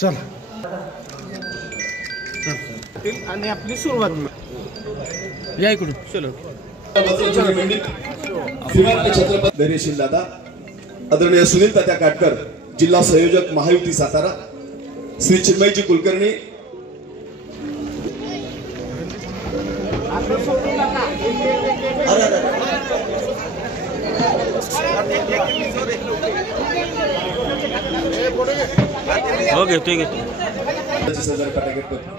चला आणि आपली सुरुवात या इकडून चलो. छत्रपती धैर्यशील दादा आदरणीय सुनील तात्या काटकर जिल्हा संयोजक महायुती सातारा, श्री चिन्मयजी कुलकर्णी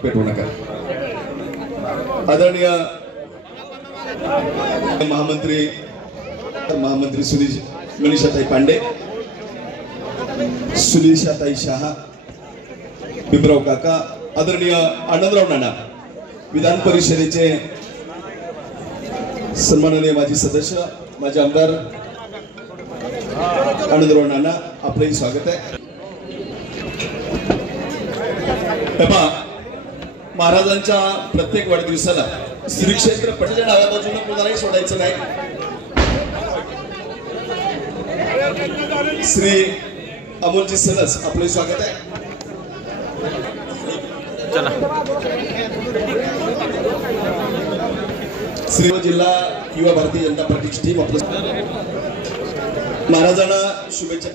पेटवू नका. आदरणीय महामंत्री मनीषाताई पांडे, सुनीलशाताई शहा, बिबराव काका, आदरणीय आनंदराव नाना विधान परिषदेचे सन्माननीय माजी सदस्य माझे आमदार आनंदराव नाना, आपलंही स्वागत आहे. महाराजांच्या प्रत्येक वाढदिवसाला श्री क्षेत्र पटच्या डाव्या बाजूने कोणालाही सोडायचं नाही. श्री अमोलजी सलस, आपलं स्वागत आहे. चला. श्री जिल्हा युवा भारतीय जनता पार्टीची टीम आपलं महाराजांना शुभेच्छा.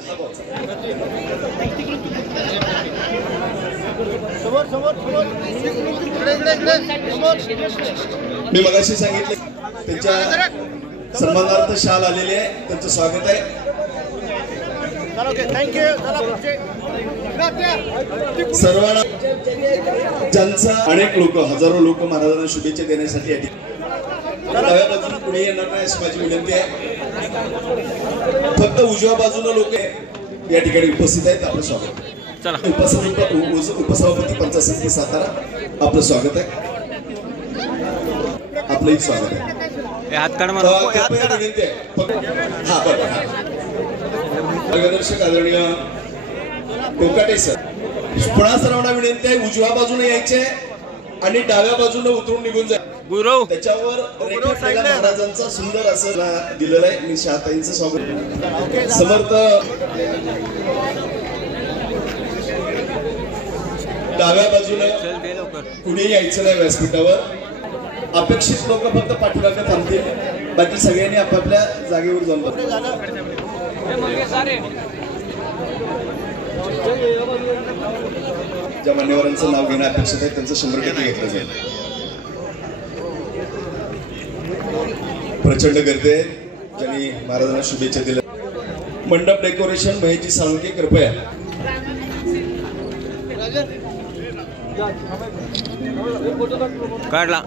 मी मगाशी सांगितले त्यांच्या सन्मानार्थ शाल आलेले आहे, त्यांचं स्वागत आहे. सर्वांना ज्यांचा अनेक लोक हजारो लोक महाराजांना शुभेच्छा देण्यासाठी या डाव्या बाजूने पुढे येणार नाही अशी माझी विनंती आहे. फक्त उजव्या बाजूने लोक या ठिकाणी उपस्थित आहेत. आपलं स्वागत. उपसभापती पंचायत समिती सातारा, आपलं स्वागत आहे. आपलंही स्वागत आहे. मार्गदर्शक आदरणीय कोकाटे सर, पुन्हा सर्वांना विनंती आहे उजव्या बाजूने यायचे आणि डाव्या बाजूने उतरून निघून जाय. त्याच्यावर महाराजांचा सुंदर असं दिलेलं आहे. मी शहाताईंचं स्वागत. समर्थ डाव्या बाजूने कुणी यायचं नाही व्यासपीठावर. अपेक्षित लोक फक्त पाठीमागे थांबतील, बाकी सगळ्यांनी आपापल्या जागेवर जाऊन ज्या मान्यवरांचं नाव घेणं अपेक्षित आहे त्यांचं 100% घेतलं जाईल. प्रचंड गर्दी आहे, ज्यांनी महाराजांना शुभेच्छा दिल्या. मंडप डेकोरेशन महेशजी साळुंके, कृपया. काढला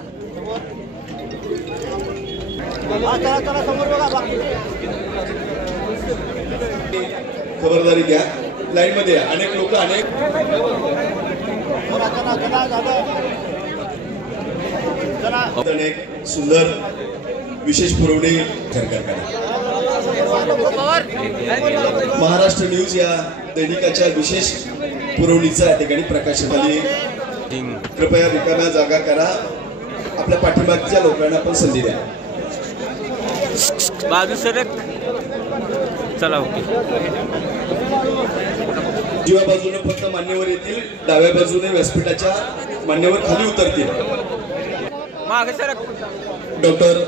खबरदारी घ्या, लाईन मध्ये अनेक लोक अनेक सुंदर विशेष पुरवणी महाराष्ट्र न्यूज या दैनिकाच्या विशेष पुरवणीचा या ठिकाणी प्रकाशित झाली. कृपया रिकाम्या जागा करा, आपल्या पाठीमागच्या लोकांना पण संधी द्या. बाजू सरक चला. ओके. उजव्या बाजूने फक्त मान्यवर येतील, डाव्या बाजूने व्यासपीठाच्या मान्यवर खाली उतरतील. मागे सरक. डॉक्टर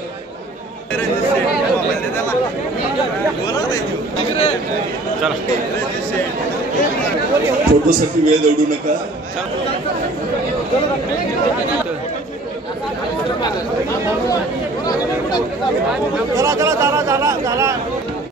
चला. फोटोसाठी वेळ दौडू नका. चला चला चला चला चला